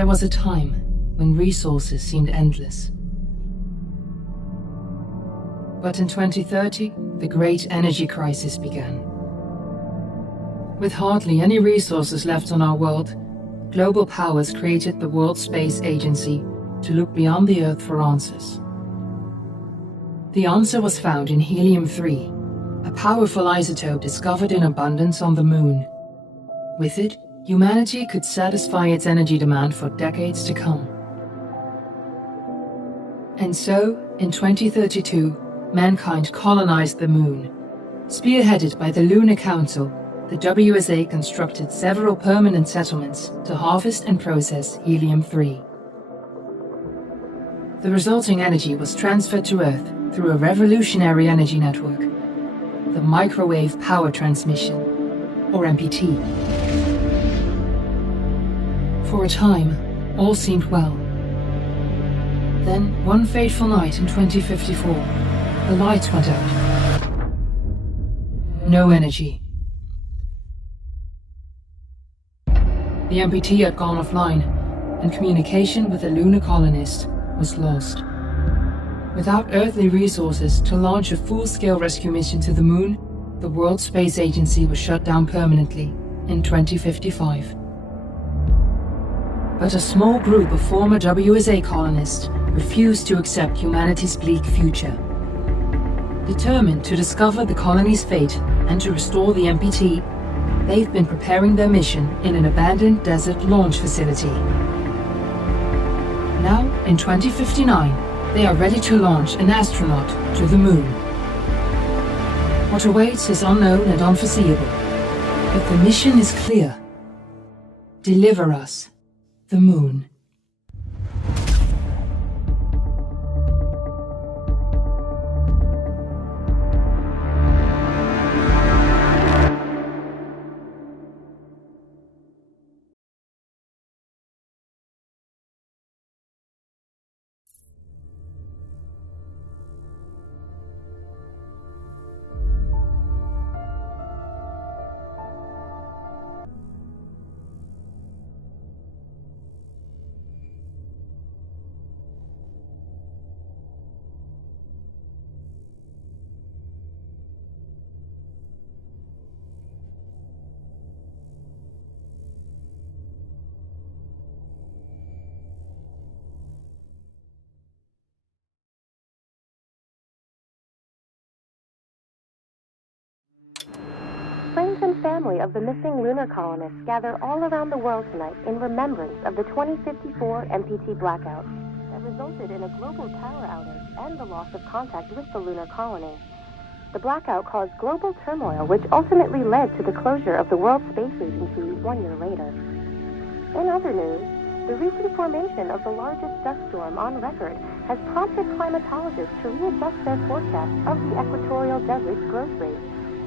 There was a time when resources seemed endless. But in 2030, the great energy crisis began. With hardly any resources left on our world, global powers created the World Space Agency to look beyond the Earth for answers. The answer was found in helium-3, a powerful isotope discovered in abundance on the Moon. With it, humanity could satisfy its energy demand for decades to come. And so, in 2032, mankind colonized the Moon. Spearheaded by the Lunar Council, the WSA constructed several permanent settlements to harvest and process helium-3. The resulting energy was transferred to Earth through a revolutionary energy network, the Microwave Power Transmission, or MPT. For a time, all seemed well. Then, one fateful night in 2054, the lights went out. No energy. The MPT had gone offline, and communication with the lunar colonist was lost. Without earthly resources to launch a full-scale rescue mission to the Moon, the World Space Agency was shut down permanently in 2055. But a small group of former WSA colonists refused to accept humanity's bleak future. Determined to discover the colony's fate and to restore the MPT, they've been preparing their mission in an abandoned desert launch facility. Now, in 2059, they are ready to launch an astronaut to the Moon. What awaits is unknown and unforeseeable, but the mission is clear. Deliver us the Moon. Friends and family of the missing lunar colonists gather all around the world tonight in remembrance of the 2054 MPT blackout that resulted in a global power outage and the loss of contact with the lunar colony. The blackout caused global turmoil, which ultimately led to the closure of the World Space Agency 1 year later. In other news, the recent formation of the largest dust storm on record has prompted climatologists to readjust their forecast of the equatorial desert's growth rate.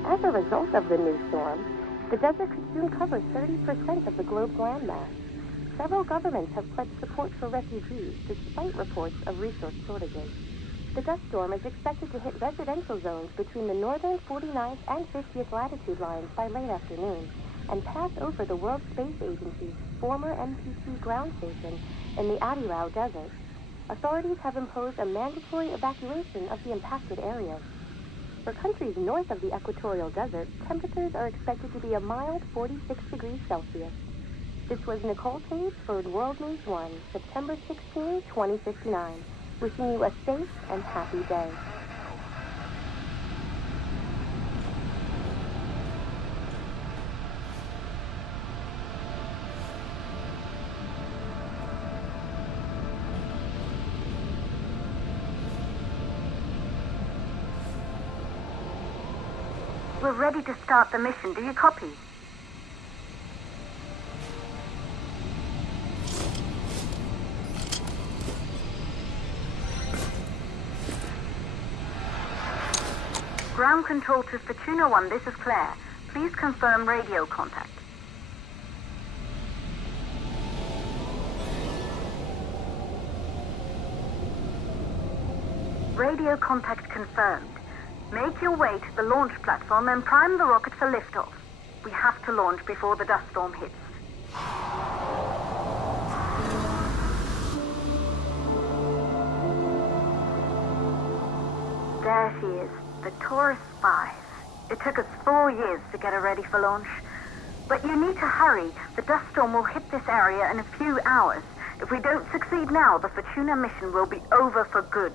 As a result of the new storm, the desert could soon cover 30% of the globe's landmass. Several governments have pledged support for refugees, despite reports of resource shortages. The dust storm is expected to hit residential zones between the northern 49th and 50th latitude lines by late afternoon, and pass over the World Space Agency's former MPT ground station in the Adirau Desert. Authorities have imposed a mandatory evacuation of the impacted areas. For countries north of the equatorial desert, temperatures are expected to be a mild 46 degrees Celsius. This was Nicole Taves for World News 1, September 16, 2059. Wishing you a safe and happy day. We're ready to start the mission. Do you copy? Ground control to Fortuna 1, this is Claire. Please confirm radio contact. Radio contact confirmed. Make your way to the launch platform and prime the rocket for liftoff. We have to launch before the dust storm hits. There she is, the Taurus 5. It took us 4 years to get her ready for launch. But you need to hurry. The dust storm will hit this area in a few hours. If we don't succeed now, the Fortuna mission will be over for good.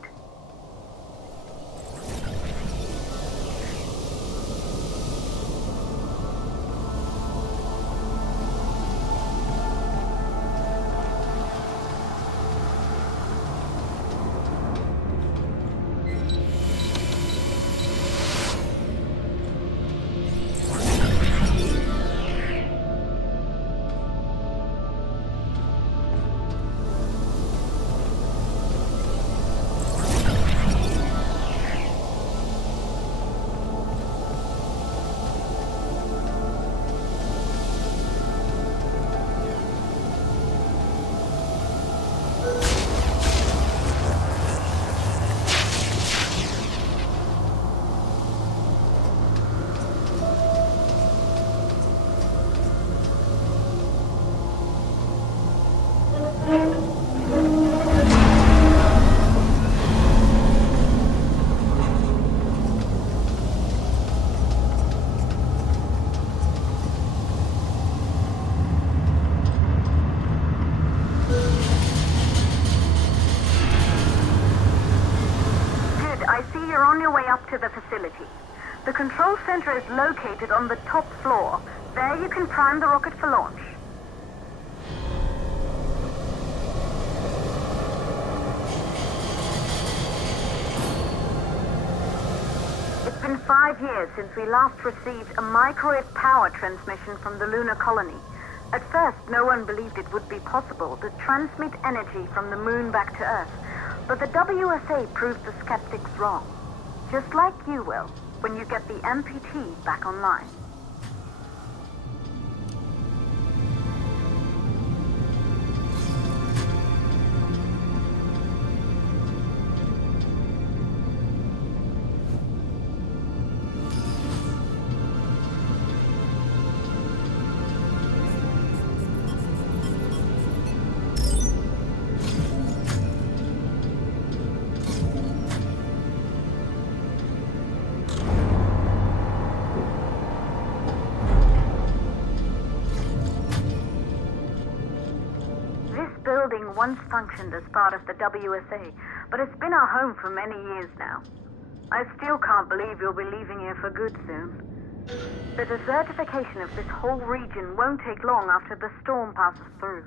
To the facility. The control center is located on the top floor. There you can prime the rocket for launch. It's been 5 years since we last received a microwave power transmission from the lunar colony. At first, no one believed it would be possible to transmit energy from the moon back to Earth, but the WSA proved the skeptics wrong. Just like you will, when you get the MPT back online. Building once functioned as part of the WSA, but it's been our home for many years now. I still can't believe you'll be leaving here for good soon. The desertification of this whole region won't take long after the storm passes through.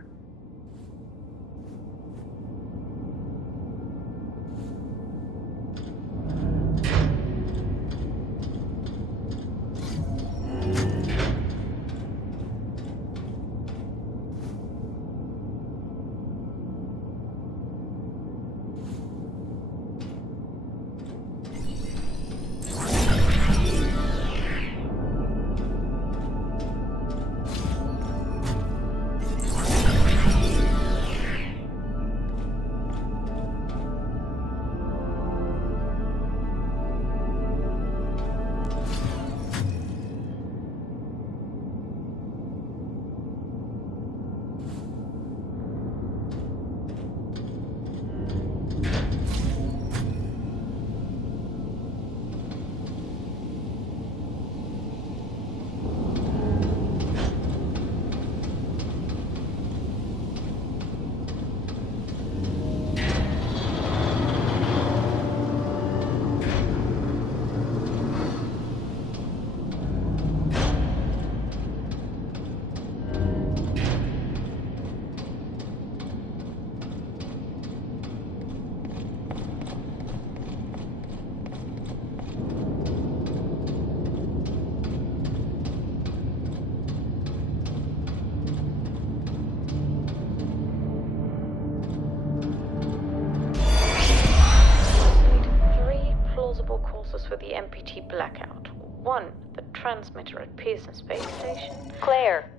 For the MPT blackout. 1, the transmitter at Pearson Space Station. Claire,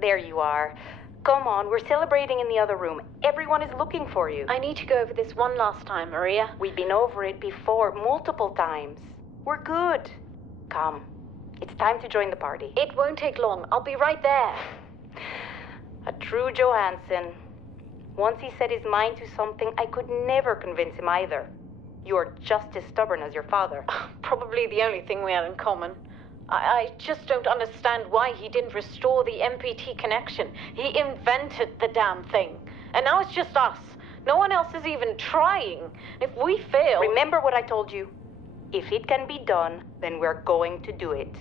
there you are. Come on, we're celebrating in the other room. Everyone is looking for you. I need to go over this one last time, Maria. We've been over it before, multiple times. We're good. Come, it's time to join the party. It won't take long. I'll be right there. A true Johansson. Once he set his mind to something, I could never convince him either. You're just as stubborn as your father. Probably the only thing we had in common. I just don't understand why he didn't restore the MPT connection. He invented the damn thing. And now it's just us. No one else is even trying. If we fail... Remember what I told you. If it can be done, then we're going to do it.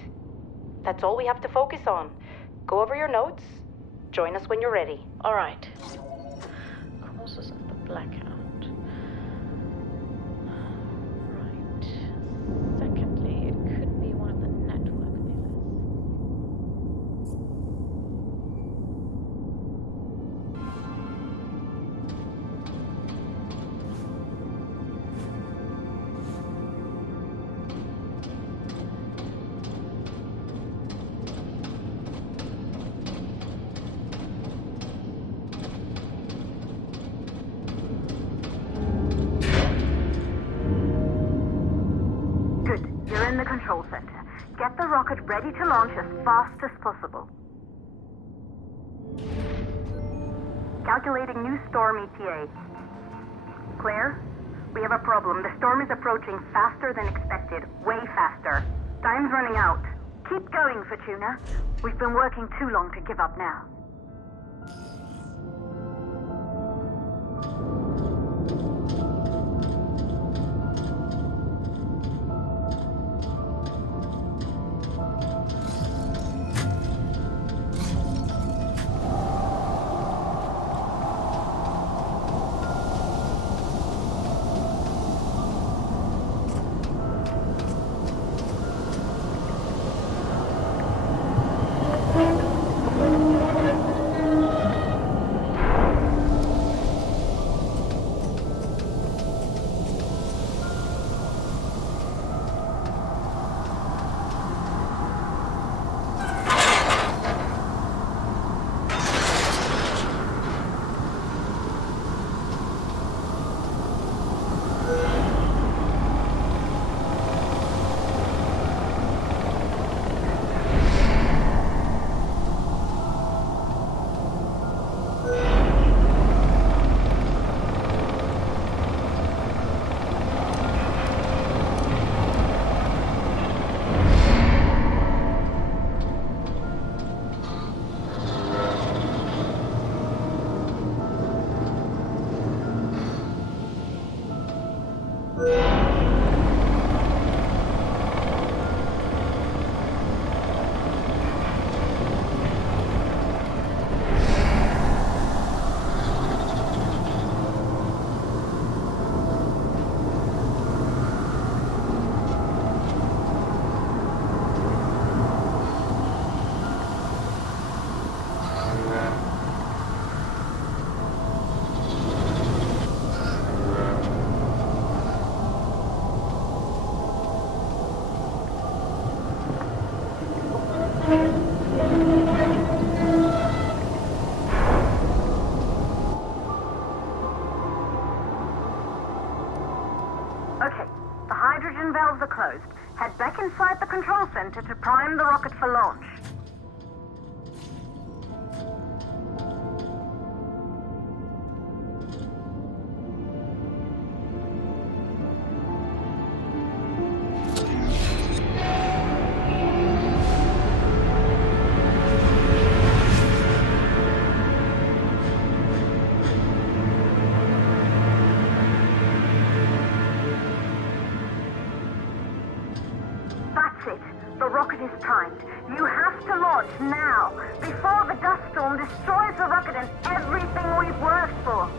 That's all we have to focus on. Go over your notes. Join us when you're ready. All right. Causes of the blackout. Right. Secondly, it could be one of the network pillars. You're in the control center. Get the rocket ready to launch as fast as possible. Calculating new storm ETA. Claire, we have a problem. The storm is approaching faster than expected. Way faster. Time's running out. Keep going, Fortuna. We've been working too long to give up now. Okay, the hydrogen valves are closed. Head back inside the control center to prime the rocket for launch. That's it. The rocket is primed. You have to launch now, before the dust storm destroys the rocket and everything we've worked for.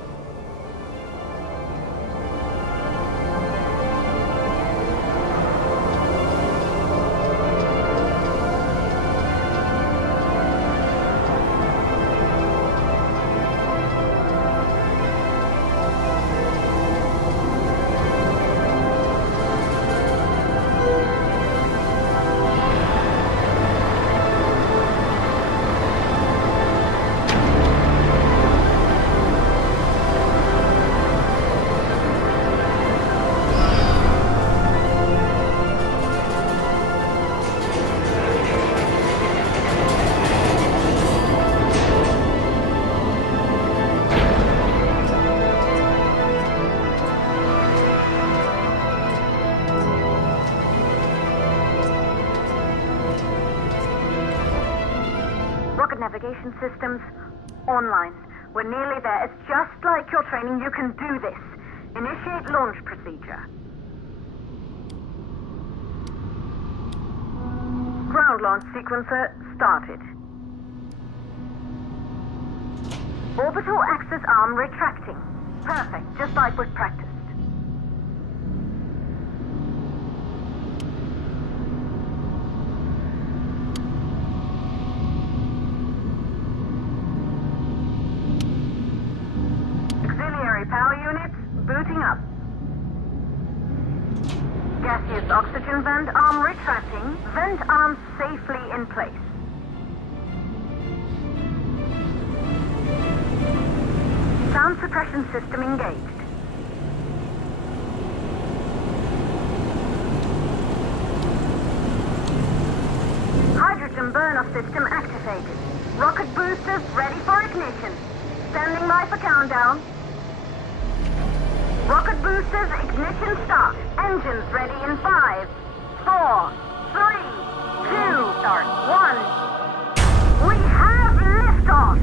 navigation systems online. We're nearly there. It's just like your training. You can do this. Initiate launch procedure. Ground launch sequencer started. Orbital axis arm retracting. Perfect, just like we've practiced. Auxiliary power units booting up. Gaseous oxygen vent arm retracting. Vent arm safely in place. Sound suppression system engaged. Hydrogen burn-off system activated. Rocket boosters ready for ignition. Standing by for countdown. Rocket boosters ignition start. Engines ready in 5, 4, 3, 2, start, 1. We have liftoff!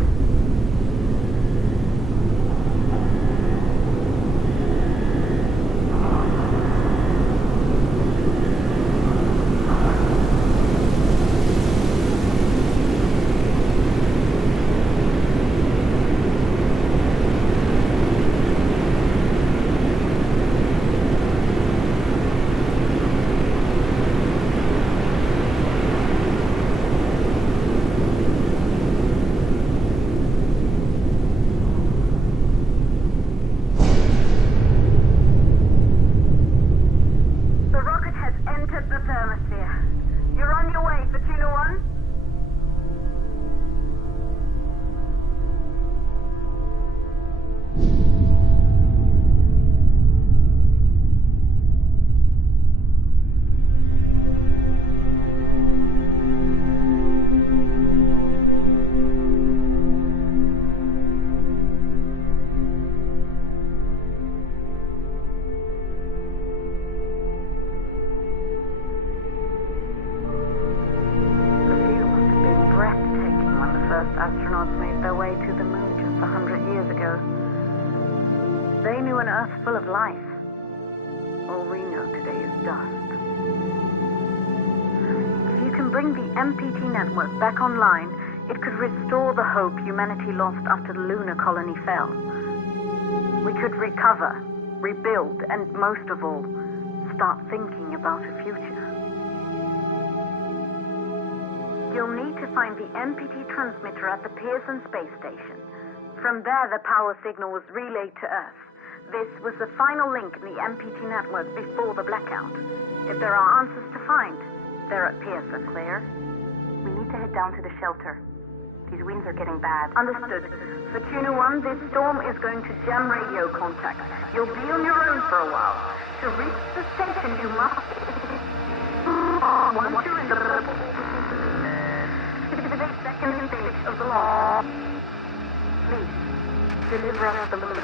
Astronauts made their way to the moon just 100 years ago. They knew an Earth full of life. All we know today is dust. If you can bring the MPT network back online, it could restore the hope humanity lost after the lunar colony fell. We could recover, rebuild, and most of all, start thinking about a future. You'll need to find the MPT transmitter at the Pearson Space Station. From there, the power signal was relayed to Earth. This was the final link in the MPT network before the blackout. If there are answers to find, they're at Pearson. Claire, we need to head down to the shelter. These winds are getting bad. Understood. Fortuna 1, this storm is going to jam radio contact. You'll be on your own for a while. To reach the station, you must... Once you're in the... second stage of the launch. Please, deliver us the moon.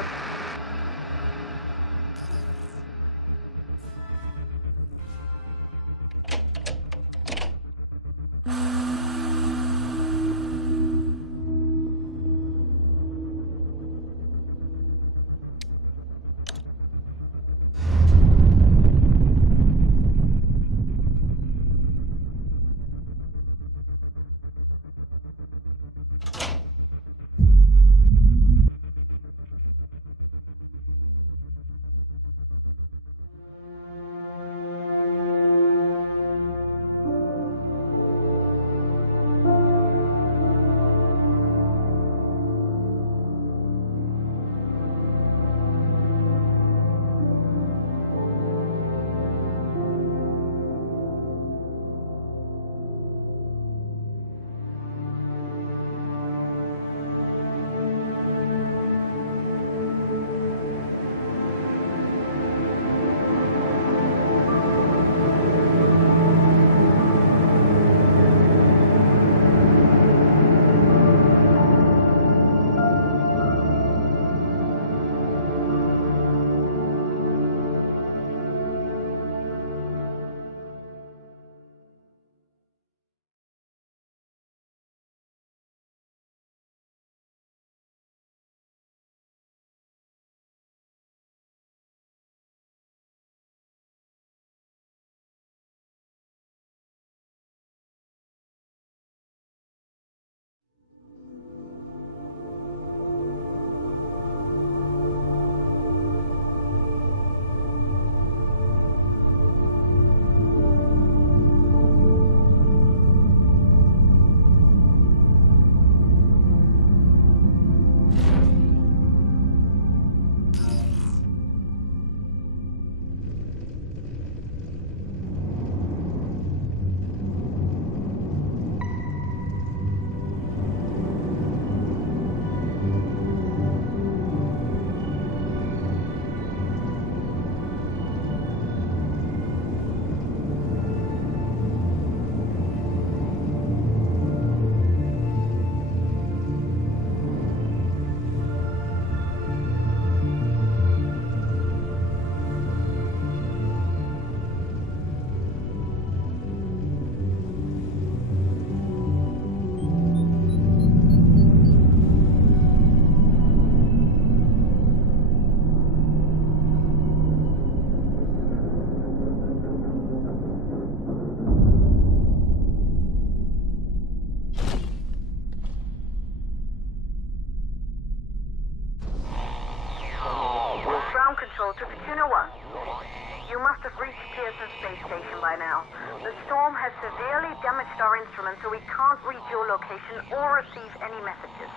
Control to Fortuna 1. You must have reached Pearson Space Station by now. The storm has severely damaged our instruments, so we can't reach your location or receive any messages.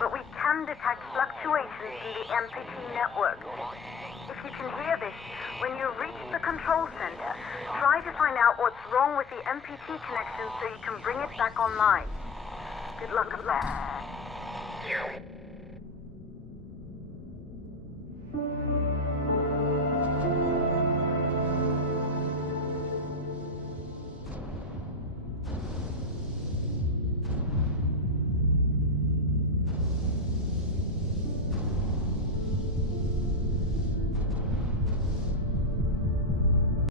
But we can detect fluctuations in the MPT network. If you can hear this, when you reach the control center, try to find out what's wrong with the MPT connection so you can bring it back online. Good luck with that.